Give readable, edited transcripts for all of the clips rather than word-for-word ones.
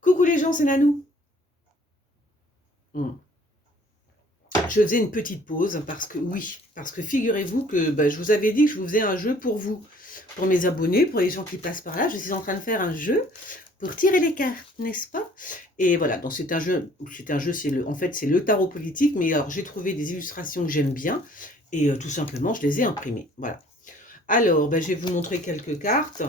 Coucou les gens, c'est Nanou. Hmm. Je faisais une petite pause parce que figurez-vous que je vous avais dit que je vous faisais un jeu pour vous, pour mes abonnés, pour les gens qui passent par là. Je suis en train de faire un jeu pour tirer les cartes, n'est-ce pas? Et voilà, donc en fait c'est le tarot politique, mais alors j'ai trouvé des illustrations que j'aime bien et tout simplement je les ai imprimées. Voilà. Alors, je vais vous montrer quelques cartes.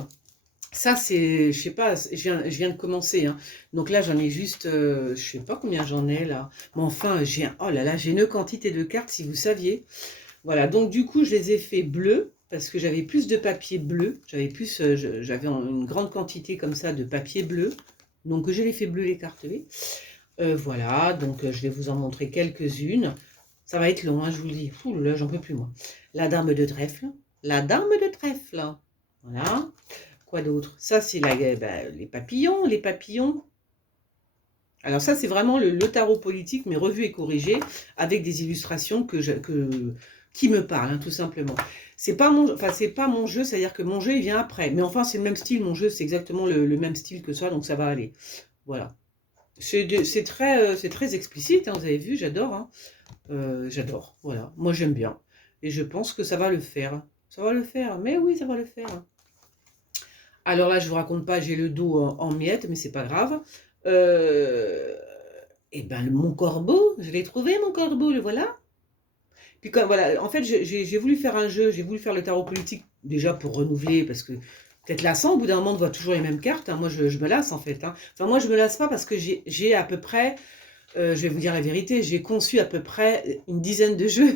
Ça, c'est, je sais pas, je viens de commencer, hein. Donc là, j'en ai juste, je sais pas combien j'en ai là. Mais enfin, oh là là, j'ai une quantité de cartes, si vous saviez. Voilà, donc du coup, je les ai fait bleus, parce que j'avais plus de papier bleu. J'avais une grande quantité comme ça de papier bleu. Donc je les fait bleu les cartes, oui. Voilà, donc je vais vous en montrer quelques-unes. Ça va être long, hein, je vous le dis. Ouh là, j'en peux plus, moi. La dame de trèfle. La dame de trèfle. Voilà. Quoi d'autre? Ça, c'est les papillons, les papillons. Alors ça, c'est vraiment le tarot politique, mais revu et corrigé, avec des illustrations qui me parlent, hein, tout simplement. C'est pas mon jeu, c'est-à-dire que mon jeu, il vient après. Mais enfin, c'est le même style, mon jeu, c'est exactement le même style que ça, donc ça va aller. Voilà. C'est très explicite, hein, vous avez vu, j'adore. Hein. J'adore, voilà. Moi, j'aime bien. Et je pense que ça va le faire. Ça va le faire, mais oui, ça va le faire. Alors là, je vous raconte pas, j'ai le dos en miettes, mais c'est pas grave. Euh, mon corbeau, je l'ai trouvé, mon corbeau, le voilà. Puis comme voilà, en fait, j'ai voulu faire un jeu, j'ai voulu faire le tarot politique déjà pour renouveler, parce que peut-être lassant, au bout d'un moment, de voir toujours les mêmes cartes. Hein. Moi, je me lasse en fait. Hein. Enfin, moi, je me lasse pas parce que j'ai à peu près, je vais vous dire la vérité, j'ai conçu à peu près une dizaine de jeux.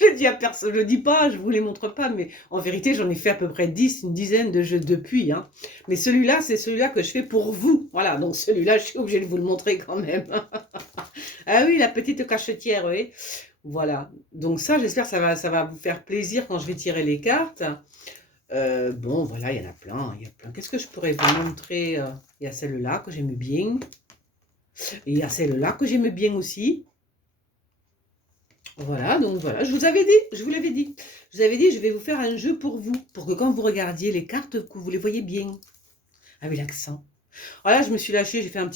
Je dis à personne, je le dis pas, je vous les montre pas, mais en vérité, j'en ai fait à peu près 10, une dizaine de jeux depuis. Hein. Mais celui-là, c'est celui-là que je fais pour vous. Voilà, donc celui-là, je suis obligée de vous le montrer quand même. Ah oui, la petite cachetière, oui. Voilà. Donc ça, j'espère que ça va vous faire plaisir quand je vais tirer les cartes. Bon, voilà, il y en a plein, il y a plein. Qu'est-ce que je pourrais vous montrer? Il y a celle-là que j'aime bien. Et il y a celle-là que j'aime bien aussi. Voilà, donc voilà, je vous avais dit, je vous l'avais dit. Je vous avais dit, je vais vous faire un jeu pour vous, pour que quand vous regardiez les cartes, que vous les voyez bien, avec l'accent. Voilà, je me suis lâchée, j'ai fait un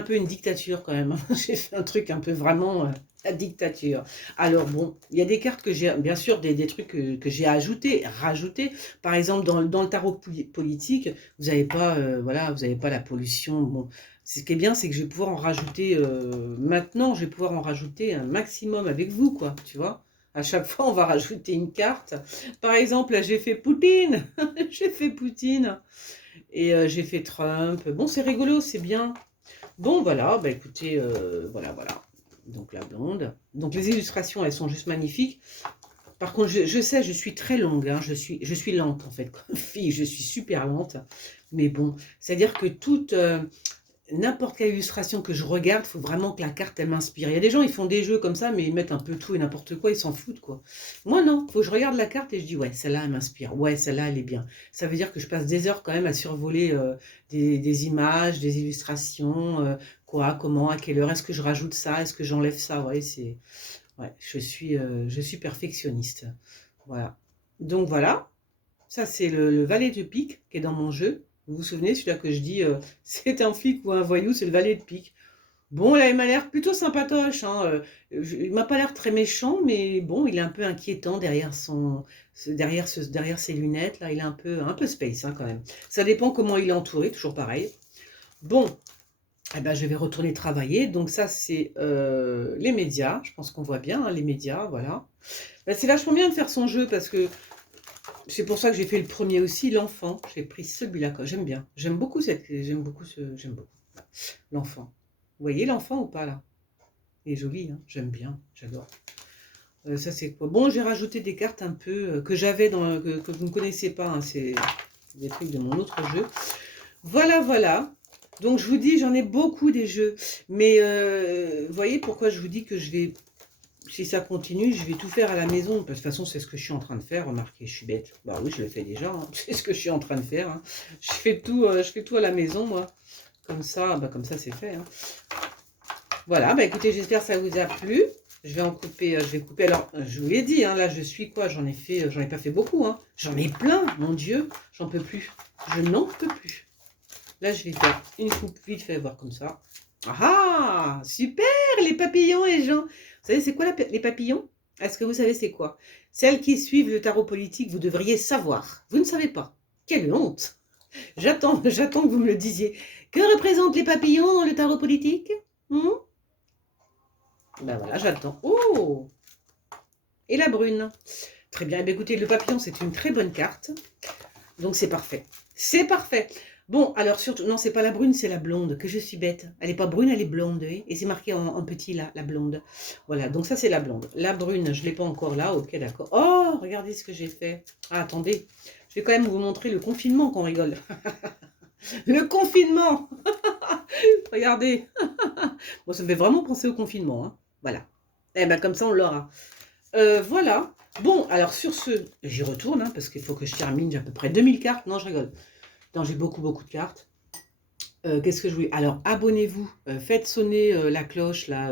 peu une dictature quand même. Hein. J'ai fait un truc un peu vraiment la dictature. Alors bon, il y a des cartes que j'ai, bien sûr, des trucs que j'ai ajoutés, rajoutés. Par exemple, dans le tarot politique, vous n'avez pas, voilà, vous n'avez pas la pollution. Bon, ce qui est bien, c'est que je vais pouvoir en rajouter. Maintenant, je vais pouvoir en rajouter un maximum avec vous, quoi. Tu vois. À chaque fois, on va rajouter une carte. Par exemple, là, j'ai fait Poutine. J'ai fait Poutine. Et j'ai fait Trump. Bon, c'est rigolo, c'est bien. Bon, voilà, écoutez, voilà, voilà. Donc la blonde. Donc les illustrations, elles sont juste magnifiques. Par contre, je sais, je suis très longue. Hein, je suis lente, en fait. Comme fille, je suis super lente. Mais bon, c'est-à-dire que n'importe quelle illustration que je regarde, il faut vraiment que la carte, elle m'inspire. Il y a des gens, ils font des jeux comme ça, mais ils mettent un peu tout et n'importe quoi, ils s'en foutent, quoi. Moi, non, il faut que je regarde la carte et je dis, ouais, celle-là, elle m'inspire. Ouais, celle-là, elle est bien. Ça veut dire que je passe des heures quand même à survoler des images, des illustrations, quoi, comment, à quelle heure, est-ce que je rajoute ça, est-ce que j'enlève ça. Ouais, ouais, je suis perfectionniste. Voilà. Donc voilà, ça c'est le valet de pique qui est dans mon jeu. Vous vous souvenez, celui-là que je dis, c'est un flic ou un voyou, c'est le valet de pique. Bon, là, il m'a l'air plutôt sympatoche. Hein. Il m'a pas l'air très méchant, mais bon, il est un peu inquiétant derrière ses lunettes. Là, il est un peu space hein, quand même. Ça dépend comment il est entouré, toujours pareil. Bon, eh ben, je vais retourner travailler. Donc ça, c'est les médias. Je pense qu'on voit bien hein, les médias, voilà. Ben, c'est vachement bien de faire son jeu parce que c'est pour ça que j'ai fait le premier aussi, l'enfant. J'ai pris celui-là, quoi. J'aime bien. J'aime beaucoup l'enfant. Vous voyez l'enfant ou pas là? Il est joli, hein. J'aime bien, j'adore. Ça c'est quoi? Bon, j'ai rajouté des cartes un peu que j'avais que vous ne connaissez pas. Hein. C'est des trucs de mon autre jeu. Voilà, voilà. Donc je vous dis, j'en ai beaucoup des jeux. Mais vous voyez pourquoi je vous dis que si ça continue, je vais tout faire à la maison. Parce que de toute façon, c'est ce que je suis en train de faire. Remarquez, je suis bête. Bah oui, je le fais déjà. Hein. C'est ce que je suis en train de faire. Hein. Je fais tout à la maison, moi. Comme ça, c'est fait. Hein. Voilà, écoutez, j'espère que ça vous a plu. Je vais en couper, je vais couper. Alors, je vous l'ai dit, hein, là, je suis quoi? J'en ai pas fait beaucoup. Hein. J'en ai plein, mon Dieu. J'en peux plus. Je n'en peux plus. Là, je vais faire une coupe vite fait, voir comme ça. Ah, super, les papillons et Jean. Vous savez, c'est quoi les papillons? Est-ce que vous savez c'est quoi? Celles qui suivent le tarot politique, vous devriez savoir. Vous ne savez pas. Quelle honte. J'attends que vous me le disiez. Que représentent les papillons dans le tarot politique? Ben voilà, j'attends. Oh! Et la brune. Très bien. Eh bien, écoutez, le papillon, c'est une très bonne carte. Donc, c'est parfait. C'est parfait. Bon, alors surtout, non, c'est pas la brune, c'est la blonde, que je suis bête. Elle n'est pas brune, elle est blonde, oui. Et c'est marqué en petit là, la blonde. Voilà, donc ça c'est la blonde. La brune, je ne l'ai pas encore là, ok, d'accord. Oh, regardez ce que j'ai fait. Ah, attendez, je vais quand même vous montrer le confinement qu'on rigole. Le confinement. Regardez. Bon, ça me fait vraiment penser au confinement, hein. Voilà. Eh ben comme ça, on l'aura. Voilà. Bon, alors sur ce, j'y retourne, hein, parce qu'il faut que je termine, j'ai à peu près 2000 cartes. Non, je rigole. Non, j'ai beaucoup de cartes. Qu'est-ce que je voulais? Alors, abonnez-vous, faites sonner la cloche, là,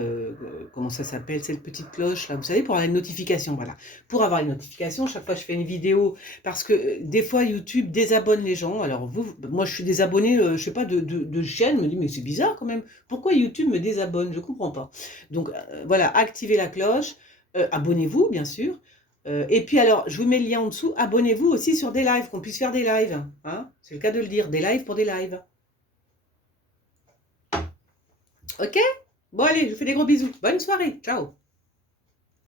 comment ça s'appelle, cette petite cloche, là, vous savez, pour avoir les notifications, voilà. Pour avoir les notifications, chaque fois que je fais une vidéo, parce que des fois, YouTube désabonne les gens. Alors, moi, je suis désabonnée, je sais pas, de chaînes, je me dis, mais c'est bizarre quand même. Pourquoi YouTube me désabonne? Je comprends pas. Donc, voilà, activez la cloche, abonnez-vous, bien sûr. Et puis alors, je vous mets le lien en dessous, abonnez-vous aussi sur des lives, qu'on puisse faire des lives, hein, c'est le cas de le dire, des lives pour des lives. Ok? Bon allez, je vous fais des gros bisous. Bonne soirée. Ciao.